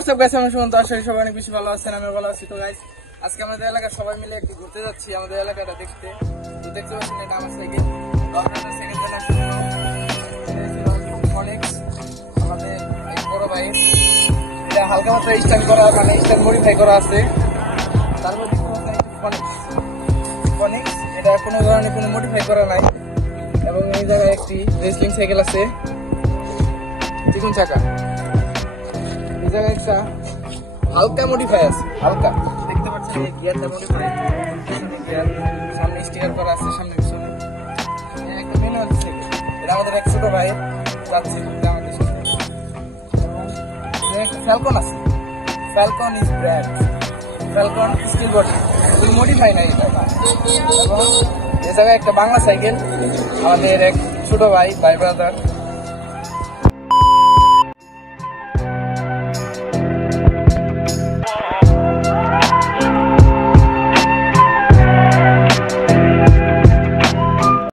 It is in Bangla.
হোয়াটসঅ্যাপ গাইস, আমি সুমন্ত। আশা করি সবাই অনেক বেশি ভালো আছেন, আমি ভালো আছি। তো গাইস, আজকে আমাদের এলাকার সবাই মিলে একটু ঘুরতে যাচ্ছি আমাদের এলাকাটা দেখতে। তো দেখতে পাচ্ছেন এটা আমার সাইকেল, আমাদের এক বড় ভাই। এটা হালকা মাত্রা স্ট্যান্ড করা, মানে স্ট্যান্ড মডিফাই করা আছে। তারপর ফনিক্স, এটা কোনো ধরনের কোনো মডিফাই করা নাই। এবং এই জায়গায় একটি রেসলিং সাইকেল আছে, চিকন চাকা। এই জায়গায় একটা হালকা মডিফাই আছে, হালকা দেখতে পাচ্ছেন এই গিয়ারটা মডিফাই, গিয়ার সামনে স্টিকার করা আছে, সামনে পিছনে। একটা ম্যানুয়াল সাইকেল, এটা আমাদের এক ছোট ভাই যাচ্ছে আমাদের সাথে। এবং ফ্যালকন আছে, Falcon is brand, Falcon steel body, কোনো মডিফাই নাই এটা। এবং এই জায়গায় একটা বাংলা সাইকেল, আমাদের এক ছোট ভাই ব্রাদার